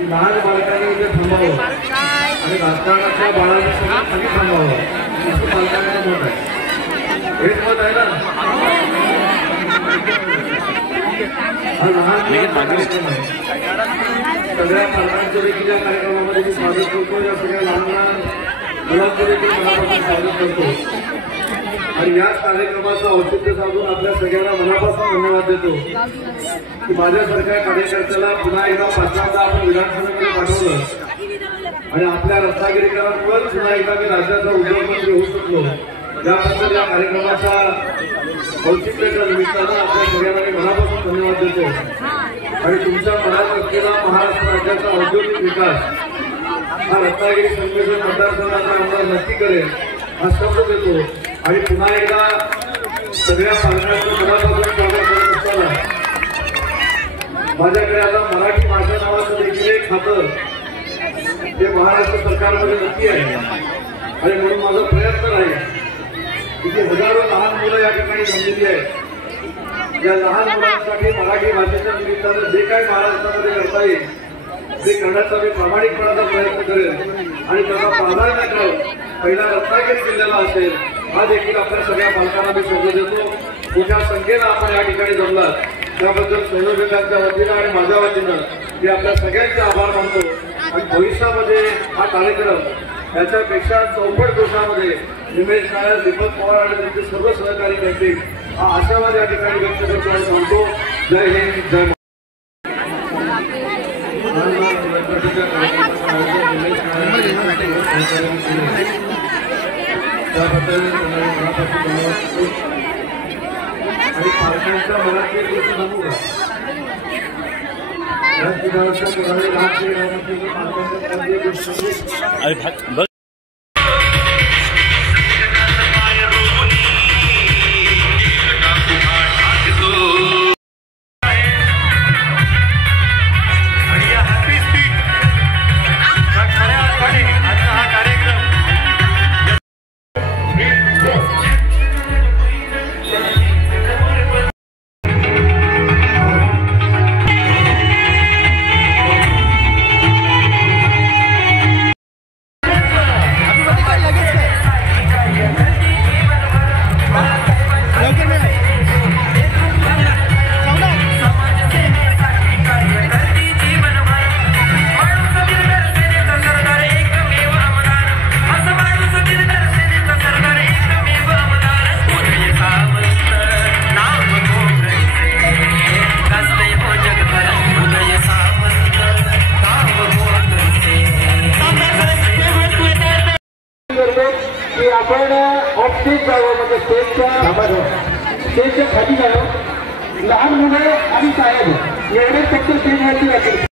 लहान बालकांनी इथे थांबावं आणि राजकारणाच्या बाळांनी खाली थांबावं असं पालकांचं मत आहे. हेच मत आहे ना. हा लहान कार्यक्रम आहे. सगळ्या पालकांचं देखील या कार्यक्रमामध्ये मी स्वागत करतो. या सगळ्या लहान मुलांचं देखील मनापासून स्वागत करतो आणि याच कार्यक्रमाचं औचित्य साधून आपल्या सगळ्यांना मनापासून धन्यवाद देतो की माझ्यासारख्या कार्यकर्त्याला पुन्हा एकदा पाचव्यांदा आपण विधानसभेमध्ये पाठवलं आणि आपल्या रत्नागिरीकरांवर पुन्हा एकदा मी राज्याचा उद्योगमंत्री होऊ शकलो. याबद्दल या कार्यक्रमाच्या औचित्याच्या निमित्तानं आपल्या सगळ्यांना मी मनापासून धन्यवाद देतो आणि तुमच्या मनात असलेला महाराष्ट्र राज्याचा औद्योगिक विकास हा रत्नागिरी संमेलन मतदारसंघाचा आमदार नक्की करेल हा शब्द देतो आणि पुन्हा एकदा सगळ्या पालकांचं मनापासून स्वागत करत असताना माझ्याकडे आता मराठी भाषा नावाचं देखील एक खातं ते महाराष्ट्र सरकारमध्ये नक्की आहे आणि म्हणून माझा प्रयत्न आहे की हजारो लहान मुलं या ठिकाणी जमलेली आहेत. या लहान मुलांसाठी मराठी भाषेच्या निमित्तानं जे काही महाराष्ट्रामध्ये करता येईल ते करण्याचा मी प्रामाणिकपणाचा प्रयत्न करेन आणि त्याचा प्राधान्य करेन पहिला रत्नागिरी जिल्ह्याला असेल हा देखील आपल्या सगळ्या पालकांना मी शब्द देतो. मोठ्या संख्येनं आपण या ठिकाणी जमलात त्याबद्दल संयोजकांच्या वतीनं आणि माझ्या वतीनं मी आपल्या सगळ्यांचे आभार मानतो आणि भविष्यामध्ये हा कार्यक्रम याच्यापेक्षा चौपट दिवसामध्ये निमेश नायर, दीपक पवार आणि त्यांचे सर्व सहकारी करतील हा आशावाद या ठिकाणी व्यक्त करतो आणि सांगतो. जय हिंद, जय त्याबद्दल आणि पालकांच्या मनातली गोष्ट सांगू का या विधानाच्या पुढारी पालकांच्या गोष्ट आपण ऑफस्टेज जावं म्हणजे स्टेजच्या खाली जावं. लहान मुले आणि साहेब एवढे फक्त स्टेजवरती जातील.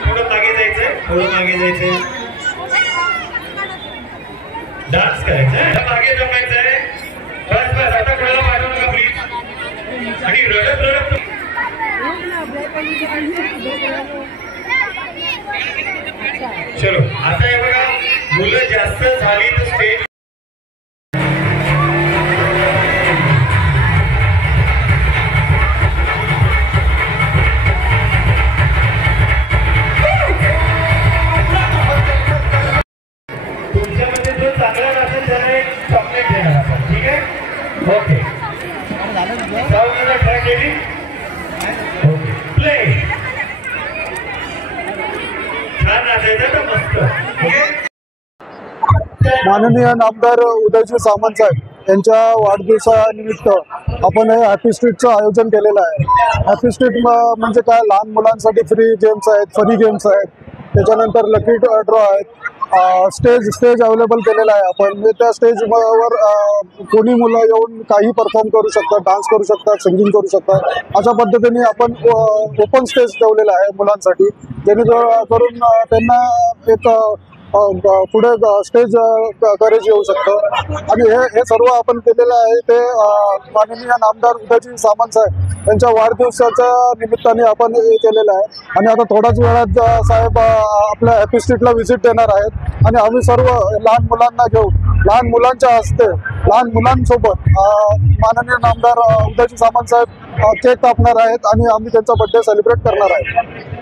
थोडं मागे जायचंय, डान्स करायचंय, मागे जमायचंय. बस बस आता कोणाला पाठवू नका प्लीज. आणि रडत रडत चलो आता हे बघा, मुलं जास्त झाली तर स्टेज तुमच्यामध्ये जो चांगला असेल त्याला एक चॉकलेट देणार आपण, ठीक आहे? ओके, ट्राय केली. Okay, play. छान नाचायचं तर मस्त. माननीय नामदार उदयजी सामंत साहेब यांच्या वाढदिवसानिमित्त आपण हे हॅपी स्ट्रीटचं आयोजन केलेलं आहे. हॅपी स्ट्रीट म्हणजे काय, लहान मुलांसाठी फ्री गेम्स आहेत, फनी गेम्स आहेत, त्याच्यानंतर लकी ड्रॉ आहेत, स्टेज अवेलेबल केलेला आहे आपण. त्या स्टेजवर कोणी मुलं येऊन काही परफॉर्म करू शकतात, डान्स करू शकतात, सिंगिंग करू शकतात. अशा पद्धतीने आपण ओपन स्टेज ठेवलेला आहे मुलांसाठी, जेणेकरून त्यांना एक पुढे स्टेज करेज येऊ शकतं. आणि हे सर्व आपण केलेलं आहे ते माननीय नामदार उदयजी सामंत साहेब यांच्या वाढदिवसाच्या निमित्ताने आपण हे केलेलं आहे. आणि आता थोड्याच वेळात साहेब आपल्या हॅपी स्ट्रीटला व्हिजिट देणार आहेत आणि आम्ही सर्व लहान मुलांना घेऊन, लहान मुलांच्या हस्ते, लहान मुलांसोबत माननीय नामदार उदयजी सामंत साहेब केक कापणार आहेत आणि आम्ही त्यांचा बर्थडे सेलिब्रेट करणार आहे.